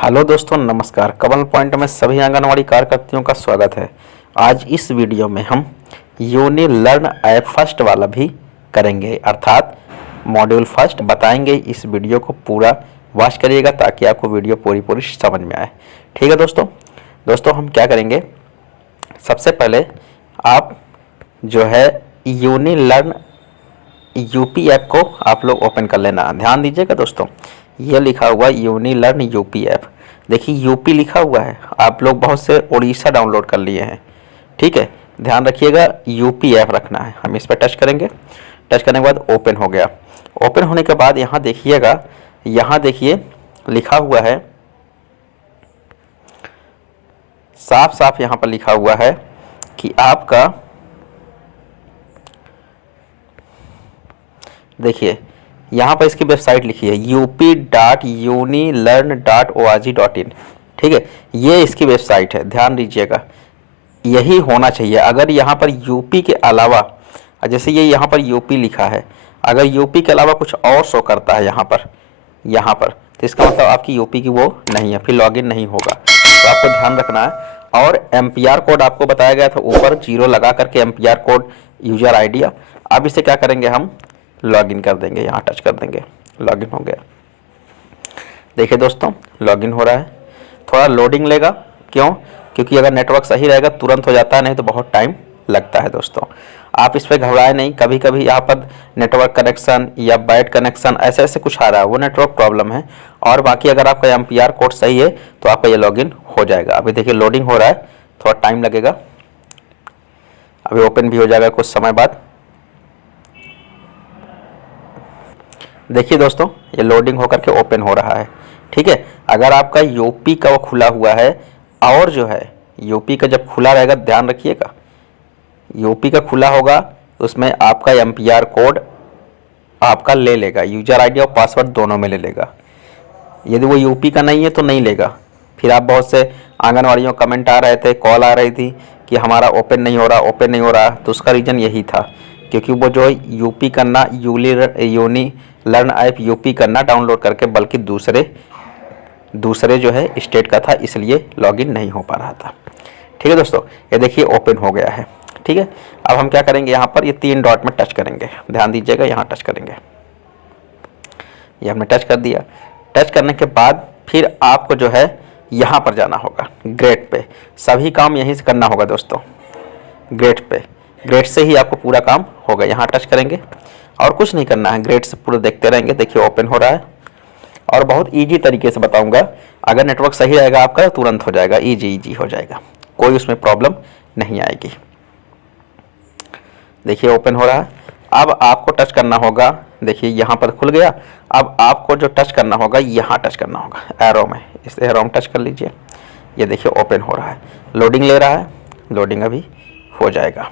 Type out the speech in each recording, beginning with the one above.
Hello दोस्तों, नमस्कार। कमल point में सभी आंगनवाड़ी कार्यकर्तियों का स्वागत है। आज इस वीडियो में हम यूनि लर्न ऐप फर्स्ट वाला भी करेंगे, अर्थात मॉड्यूल फर्स्ट बताएंगे। इस वीडियो को पूरा वॉच करिएगा ताकि आपको वीडियो पूरी समझ में आए। ठीक है दोस्तों हम क्या करेंगे, सबसे पहले आप जो है यूनि लर्न यूपी ऐप को आप लोग ओपन कर लेना। ध्यान दीजिएगा दोस्तों, ये लिखा हुआ यूनि लर्न यूपी ऐप। देखिए यूपी लिखा हुआ है, आप लोग बहुत से उड़ीसा डाउनलोड कर लिए हैं। ठीक है, ध्यान रखिएगा यूपी ऐप रखना है। हम इस पर टच करेंगे। टच करने के बाद ओपन हो गया। ओपन होने के बाद यहाँ देखिएगा, यहाँ देखिए लिखा हुआ है, साफ साफ यहाँ पर लिखा हुआ है कि आपका, देखिए यहाँ पर इसकी वेबसाइट लिखी है up.unilearn.org.in। ठीक है, ये इसकी वेबसाइट है। ध्यान दीजिएगा, यही होना चाहिए। अगर यहाँ पर यूपी के अलावा, जैसे ये यहाँ पर यूपी लिखा है, अगर यूपी के अलावा कुछ और शो करता है यहाँ पर तो इसका मतलब आपकी यूपी की वो नहीं है, फिर लॉगिन नहीं होगा। तो आपको ध्यान रखना है। और एमपीआर कोड आपको बताया गया था ऊपर 0 लगा करके, एमपीआर कोड यूजर आईडी। अब इसे क्या करेंगे, हम लॉगिन कर देंगे। यहाँ टच कर देंगे, लॉगिन हो गया। देखिए दोस्तों, लॉगिन हो रहा है। थोड़ा लोडिंग लेगा, क्यों? क्योंकि अगर नेटवर्क सही रहेगा तुरंत हो जाता है, नहीं तो बहुत टाइम लगता है। दोस्तों आप इस पर घबराए नहीं। कभी कभी यहाँ पर नेटवर्क कनेक्शन या बैड कनेक्शन ऐसे कुछ आ रहा है, वो नेटवर्क प्रॉब्लम है। और बाकी अगर आपका एमपीआर कोड सही है तो आपका ये लॉगिन हो जाएगा। अभी देखिए लोडिंग हो रहा है, थोड़ा टाइम लगेगा। अभी ओपन भी हो जाएगा कुछ समय बाद। देखिए दोस्तों, ये लोडिंग होकर के ओपन हो रहा है। ठीक है, अगर आपका यूपी का वो खुला हुआ है, और जो है यूपी का जब खुला रहेगा, ध्यान रखिएगा, यूपी का खुला होगा उसमें आपका एमपीआर कोड आपका ले लेगा, यूजर आईडी और पासवर्ड दोनों में ले लेगा। यदि वो यूपी का नहीं है तो नहीं लेगा। फिर आप बहुत से आंगनवाड़ियों कमेंट आ रहे थे, कॉल आ रही थी कि हमारा ओपन नहीं हो रहा, तो उसका रीज़न यही था, क्योंकि वो जो यूपी करना, यूनि लर्न ऐप यूपी करना डाउनलोड करके, बल्कि दूसरे जो है स्टेट का था, इसलिए लॉगिन नहीं हो पा रहा था। ठीक है दोस्तों, ये देखिए ओपन हो गया है। ठीक है, अब हम क्या करेंगे, यहाँ पर ये 3 डॉट में टच करेंगे। ध्यान दीजिएगा, यहाँ टच करेंगे। ये हमने टच कर दिया। टच करने के बाद फिर आपको जो है यहाँ पर जाना होगा, ग्रेड पे। सभी काम यहीं से करना होगा दोस्तों, ग्रेड पे। ग्रेड से ही आपको पूरा काम होगा। यहाँ टच करेंगे और कुछ नहीं करना है, ग्रेड से पूरा देखते रहेंगे। देखिए ओपन हो रहा है, और बहुत ईजी तरीके से बताऊंगा। अगर नेटवर्क सही रहेगा आपका तुरंत हो जाएगा, ईजी हो जाएगा, कोई उसमें प्रॉब्लम नहीं आएगी। देखिए ओपन हो रहा है। अब आपको टच करना होगा, देखिए यहाँ पर खुल गया। अब आपको जो टच करना होगा, यहाँ टच करना होगा एरो में, इस एरो में टच कर लीजिए। ये देखिए ओपन हो रहा है, लोडिंग ले रहा है, लोडिंग अभी हो जाएगा।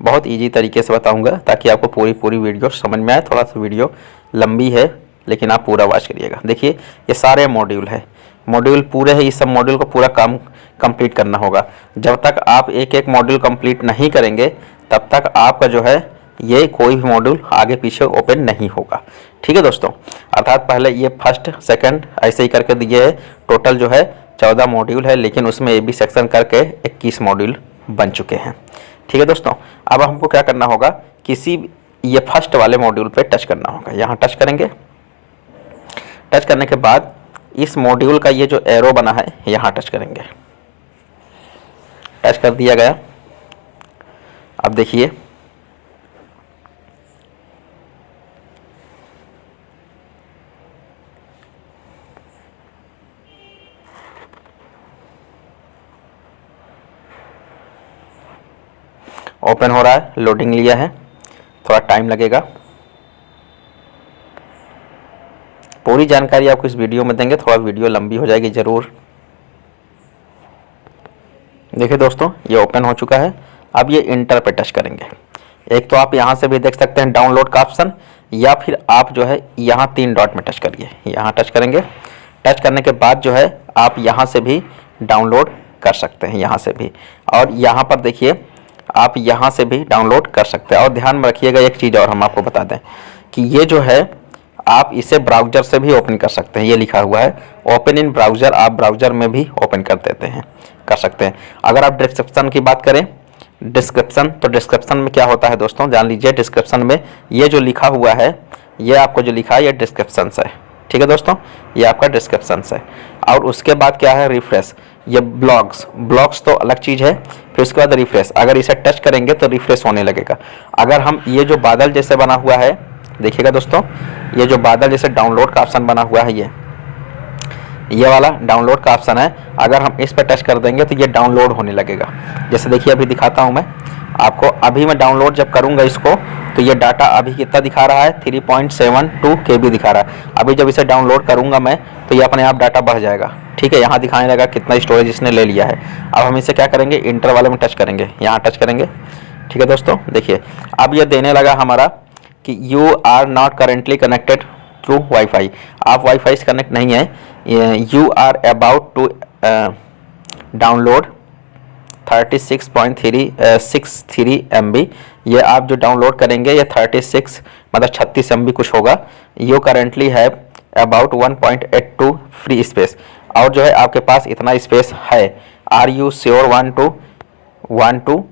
बहुत इजी तरीके से बताऊंगा ताकि आपको पूरी वीडियो समझ में आए। थोड़ा सा वीडियो लंबी है, लेकिन आप पूरा वॉच करिएगा। देखिए ये सारे मॉड्यूल है, मॉड्यूल पूरे हैं। इस सब मॉड्यूल को पूरा काम कंप्लीट करना होगा। जब तक आप एक मॉड्यूल कंप्लीट नहीं करेंगे तब तक आपका जो है ये कोई भी मॉड्यूल आगे पीछे ओपन नहीं होगा। ठीक है दोस्तों, अर्थात पहले ये फर्स्ट सेकंड ऐसे ही करके दिए है। टोटल जो है 14 मॉड्यूल है, लेकिन उसमें ए बी सेक्शन करके 21 मॉड्यूल बन चुके हैं। ठीक है दोस्तों, अब हमको क्या करना होगा, किसी ये फर्स्ट वाले मॉड्यूल पे टच करना होगा। यहाँ टच करेंगे। टच करने के बाद इस मॉड्यूल का ये जो एरो बना है, यहाँ टच करेंगे। टच कर दिया गया। अब देखिए ओपन हो रहा है, लोडिंग लिया है, थोड़ा टाइम लगेगा। पूरी जानकारी आपको इस वीडियो में देंगे, थोड़ा वीडियो लंबी हो जाएगी ज़रूर। देखिए दोस्तों, ये ओपन हो चुका है। अब ये इंटर पे टच करेंगे। एक तो आप यहाँ से भी देख सकते हैं डाउनलोड का ऑप्शन, या फिर आप जो है यहाँ 3 डॉट में टच करिए। यहाँ टच करेंगे। टच करने के बाद जो है आप यहाँ से भी डाउनलोड कर सकते हैं, यहाँ से भी। और यहाँ पर देखिए आप यहाँ से भी डाउनलोड कर सकते हैं। और ध्यान में रखिएगा एक चीज़ और हम आपको बता दें कि ये जो है आप इसे ब्राउज़र से भी ओपन कर सकते हैं। ये लिखा हुआ है ओपन इन ब्राउज़र, आप ब्राउज़र में भी ओपन कर देते हैं, कर सकते हैं। अगर आप डिस्क्रिप्शन की बात करें, डिस्क्रिप्शन, तो डिस्क्रिप्शन में क्या होता है दोस्तों, जान लीजिए। डिस्क्रिप्शन में ये जो लिखा हुआ है, ये आपको जो लिखा है ये डिस्क्रिप्शन है, ठीक है दोस्तों, ये आपका डिस्क्रिप्शन है। और उसके बाद क्या है, रिफ्रेश, ये ब्लॉग्स तो अलग चीज़ है। फिर उसके बाद रिफ्रेश, अगर इसे टच करेंगे तो रिफ्रेश होने लगेगा। अगर हम ये जो बादल जैसे बना हुआ है, देखिएगा दोस्तों, ये जो बादल जैसे डाउनलोड का ऑप्शन बना हुआ है, ये वाला डाउनलोड का ऑप्शन है। अगर हम इस पर टच कर देंगे तो ये डाउनलोड होने लगेगा। जैसे देखिए अभी दिखाता हूँ मैं आपको, अभी मैं डाउनलोड जब करूँगा इसको तो ये डाटा अभी कितना दिखा रहा है, 3.72 KB दिखा रहा है। अभी जब इसे डाउनलोड करूँगा मैं तो ये अपने आप डाटा बढ़ जाएगा, ठीक है। यहाँ दिखाने लगा कितना स्टोरेज इसने ले लिया है। अब हम इसे क्या करेंगे, इंटर वाले में टच करेंगे, यहाँ टच करेंगे, ठीक है दोस्तों। देखिए अब ये देने लगा हमारा कि you are not currently connected through wifi, आप वाईफाई से कनेक्ट नहीं है। You are about to download 36.63 MB, ये आप जो डाउनलोड करेंगे ये 36 मतलब 36 MB कुछ होगा। You currently have about 1.82 free space, और जो है आपके पास इतना स्पेस है। Are you sure want to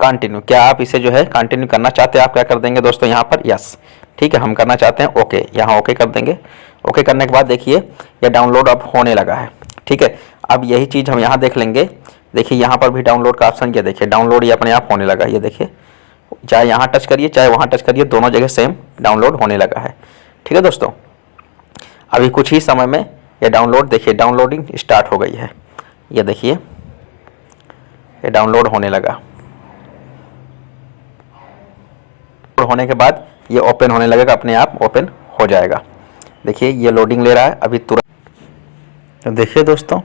continue, क्या आप इसे जो है कंटिन्यू करना चाहते हैं? आप क्या कर देंगे दोस्तों यहाँ पर, यस, ठीक है, हम करना चाहते हैं, ओके, यहाँ ओके कर देंगे। ओके करने के बाद देखिए ये डाउनलोड अब होने लगा है, ठीक है। अब यही चीज़ हम यहाँ देख लेंगे, देखिए यहाँ पर भी डाउनलोड का ऑप्शन, ये देखिए डाउनलोड ये अपने आप होने लगा, ये देखिए, चाहे यहाँ टच करिए चाहे वहाँ टच करिए, दोनों जगह सेम डाउनलोड होने लगा है, ठीक है दोस्तों। अभी कुछ ही समय में ये डाउनलोड, देखिए डाउनलोडिंग स्टार्ट हो गई है, ये देखिए ये डाउनलोड होने लगा। होने के बाद ये ओपन होने लगेगा, अपने आप ओपन हो जाएगा। देखिए ये लोडिंग ले रहा है अभी तुरंत। तो देखिए दोस्तों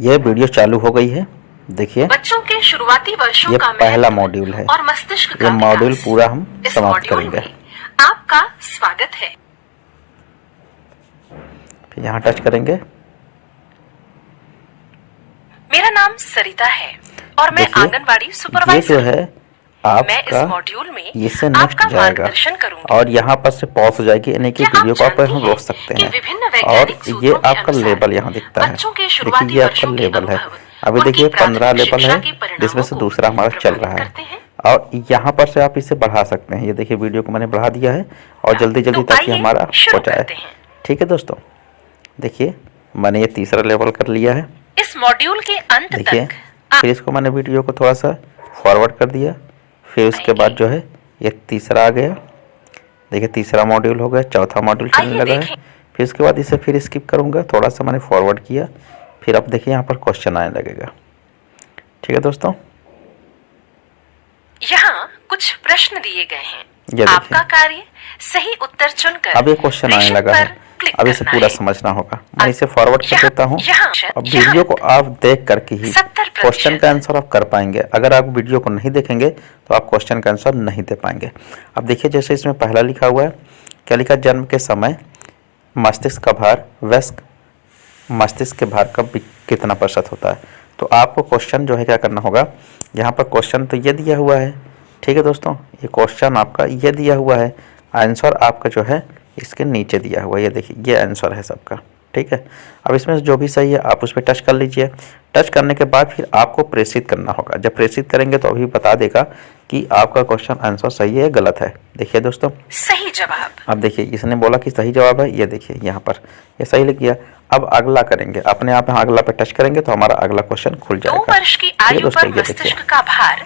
ये वीडियो चालू हो गई है, देखिए बच्चों के शुरुआती वर्षों ये का पहला मॉड्यूल है और मस्तिष्क का ये मॉड्यूल पूरा हम इस समाप्त मॉड्यूल करेंगे। में आपका स्वागत है। फिर यहाँ टच करेंगे, मेरा नाम सरिता है और मैं आंगनवाड़ी ये सुपरवाइजर जो है मैं इस आपका मॉड्यूल में इससे नेक्स्ट आपका जाएगा मार्गदर्शन करूंगी। और यहाँ पर से पॉज हो जाएगी, यानी कि क्या आप वीडियो को आप जानती हम हैं रोक सकते कि हैं। विभिन्न और वैज्ञानिक ये सूत्रों के आपका अनुसार लेबल यहाँ दिखता है, बच्चों के देखिए शुरुआती ये आपका वर्षों के लेबल है। अनुभव अभी उनकी देखिए 15 प्राथमिक लेबल शिक्षा है के परिणामों जिसमें से को दूसरा हमारा चल प्रभावित रहा है। करते हैं। और यहाँ पर से आप इसे बढ़ा सकते हैं, ये देखिए वीडियो को मैंने बढ़ा दिया है और जल्दी जल्दी तो ताकि आइए हमारा शुरू हो जाए, करते हैं। ठीक है दोस्तों। देखिए मैंने ये तीसरा लेवल कर लिया है, इस मॉड्यूल के अंत देखिए तक फिर इसको मैंने वीडियो को थोड़ा सा फॉरवर्ड कर दिया, फिर उसके बाद जो है ये तीसरा आ गया, देखिए तीसरा मॉड्यूल हो गया, चौथा मॉड्यूल चलने आइए लगा है। देखें। फिर उसके बाद इसे फिर स्किप करूँगा, थोड़ा सा मैंने फॉरवर्ड किया, फिर अब देखिए यहाँ पर क्वेश्चन आने लगेगा, ठीक है दोस्तों। यहाँ कुछ प्रश्न दिए गए हैं, ये देखिए आपका कार्य सही उत्तर चुनकर अब ये क्वेश्चन आने लगा है, अब इसे पूरा समझना होगा। मैं इसे फॉरवर्ड कर देता हूँ। अब वीडियो को आप देख करके ही क्वेश्चन का आंसर आप कर पाएंगे, अगर आप वीडियो को नहीं देखेंगे तो आप क्वेश्चन का आंसर नहीं दे पाएंगे। अब देखिए जैसे इसमें पहला लिखा हुआ है, क्या लिखा, जन्म के समय मस्तिष्क का भार वयस्क मस्तिष्क के भार का कितना प्रतिशत होता है। तो आपको क्वेश्चन जो है क्या करना होगा, यहाँ पर क्वेश्चन तो ये दिया हुआ है, ठीक है दोस्तों, ये क्वेश्चन आपका ये दिया हुआ है, आंसर आपका जो है इसके नीचे दिया हुआ है, ये देखिए ये आंसर है सबका, ठीक है। अब इसमें जो भी सही है आप उस पर टच कर लीजिए। टच करने के बाद फिर आपको प्रेषित करना होगा, जब प्रेषित करेंगे तो अभी बता देगा कि आपका क्वेश्चन आंसर सही है या गलत है। देखिए दोस्तों सही जवाब, अब देखिए इसने बोला कि सही जवाब है, ये देखिए यहाँ पर ये सही लिख गया। अब अगला करेंगे, अपने आप यहाँ अगला पे टच करेंगे तो हमारा अगला क्वेश्चन खुल 2 जाएगा। वर्ष की आयु पर मस्तिष्क का भार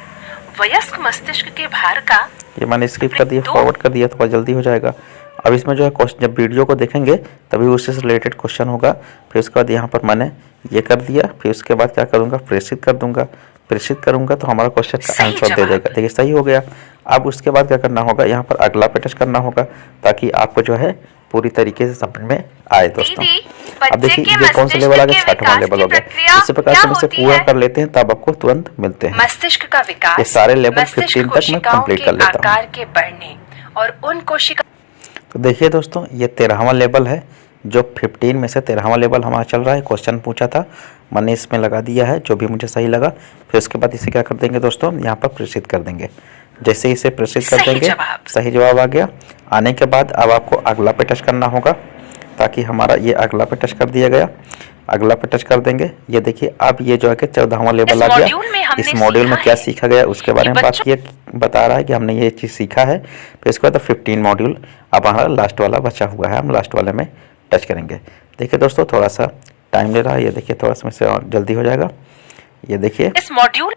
वयस्क मस्तिष्क के भार का, ये मैंने स्किप कर दिया, फॉरवर्ड कर दिया, थोड़ा जल्दी हो जाएगा। अब इसमें जो है क्वेश्चन, जब वीडियो को देखेंगे तभी उससे रिलेटेड क्वेश्चन होगा। फिर उसके बाद यहाँ पर मैंने ये कर दिया, फिर उसके बाद क्या करूँगा, प्रेषित कर दूंगा। प्रेषित करूंगा तो हमारा क्वेश्चन का आंसर दे देगा, देखिए सही हो गया। अब उसके बाद क्या करना होगा, यहाँ पर अगला पे टच करना होगा ताकि आपको जो है पूरी तरीके से समझ में आए दोस्तों। अब देखिए ये कौन सा लेवल आ गया, 6वां लेवल हो गया। इसी प्रकार से हम इसे पूरा कर लेते हैं तब आपको तुरंत मिलते हैं। मस्तिष्क का विकास, ये सारे लेवल 15 तक मैं कंप्लीट कर लेता हूँ। आकार के बढ़ने और उन कोशिका, तो देखिए दोस्तों ये 13वां लेवल है, जो 15 में से 13वां लेवल हमारा चल रहा है। क्वेश्चन पूछा था मैंने इसमें लगा दिया है जो भी मुझे सही लगा। फिर उसके बाद इसे क्या कर देंगे दोस्तों, यहाँ पर प्रेषित कर देंगे। जैसे इसे प्रेषित कर देंगे सही जवाब आ गया। आने के बाद अब आपको अगला पे टच करना होगा, ताकि हमारा ये अगला पे टच कर दिया गया। अगला पे टच कर देंगे। ये देखिए अब ये जो है कि 14वां लेवल आ गया। इस मॉड्यूल में क्या सीखा गया उसके बारे में बात किया, बता रहा है कि हमने ये चीज़ सीखा है। फिर इसके बाद 15 मॉड्यूल अब हमारा लास्ट वाला बचा हुआ है, हम लास्ट वाले में टच करेंगे। देखिए दोस्तों थोड़ा सा टाइम ले रहा है, ये देखिए थोड़ा सा से और जल्दी हो जाएगा। ये देखिए इस मॉड्यूल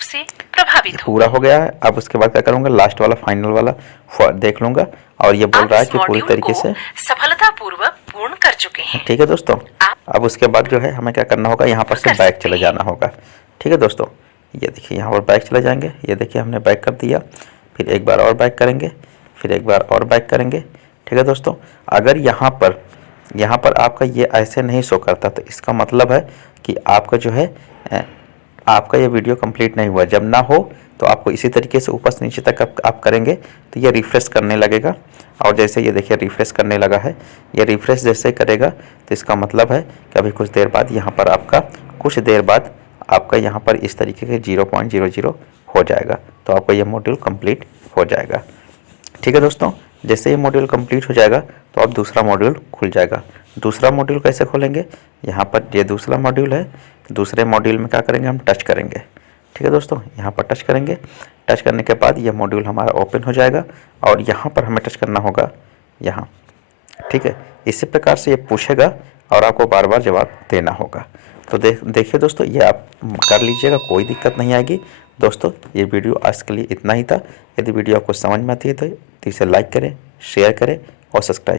से प्रभावित पूरा हो गया है। अब उसके बाद क्या करूँगा, लास्ट वाला फाइनल वाला देख लूँगा। और ये बोल रहा है कि पूरी तरीके से सफलतापूर्वक पूर्ण कर चुके हैं। ठीक है दोस्तों, अब उसके बाद जो है हमें क्या करना होगा, यहाँ पर से बैक चले जाना होगा। ठीक है दोस्तों, ये देखिए यहाँ पर बैक चले जाएंगे। ये देखिए हमने बैक कर दिया, फिर एक बार और बैक करेंगे, फिर एक बार और बैक करेंगे। ठीक है दोस्तों, अगर यहाँ पर आपका ये ऐसे नहीं शो करता तो इसका मतलब है कि आपका जो है आपका ये वीडियो कंप्लीट नहीं हुआ। जब ना हो तो आपको इसी तरीके से ऊपर से नीचे तक आप करेंगे तो ये रिफ्रेश करने लगेगा। और जैसे ये देखिए रिफ्रेश करने लगा है, ये रिफ्रेश जैसे करेगा तो इसका मतलब है कि अभी कुछ देर बाद यहाँ पर आपका यहाँ पर इस तरीके के 0.00 हो जाएगा, तो आपका ये मॉड्यूल कंप्लीट हो जाएगा। ठीक है दोस्तों, जैसे ये मॉड्यूल कंप्लीट हो जाएगा तो अब दूसरा मॉड्यूल खुल जाएगा। दूसरा मॉड्यूल कैसे खोलेंगे, यहाँ पर ये दूसरा मॉड्यूल है, दूसरे मॉड्यूल में क्या करेंगे, हम टच करेंगे। ठीक है दोस्तों, यहाँ पर टच करेंगे। टच करने के बाद ये मॉड्यूल हमारा ओपन हो जाएगा और यहाँ पर हमें टच करना होगा यहाँ। ठीक है, इसी प्रकार से ये पूछेगा और आपको बार बार जवाब देना होगा। तो देखिए दोस्तों, ये आप कर लीजिएगा, कोई दिक्कत नहीं आएगी। दोस्तों ये वीडियो आज के लिए इतना ही था। यदि वीडियो आपको समझ में आती है तो इसे लाइक करें, शेयर करें और सब्सक्राइब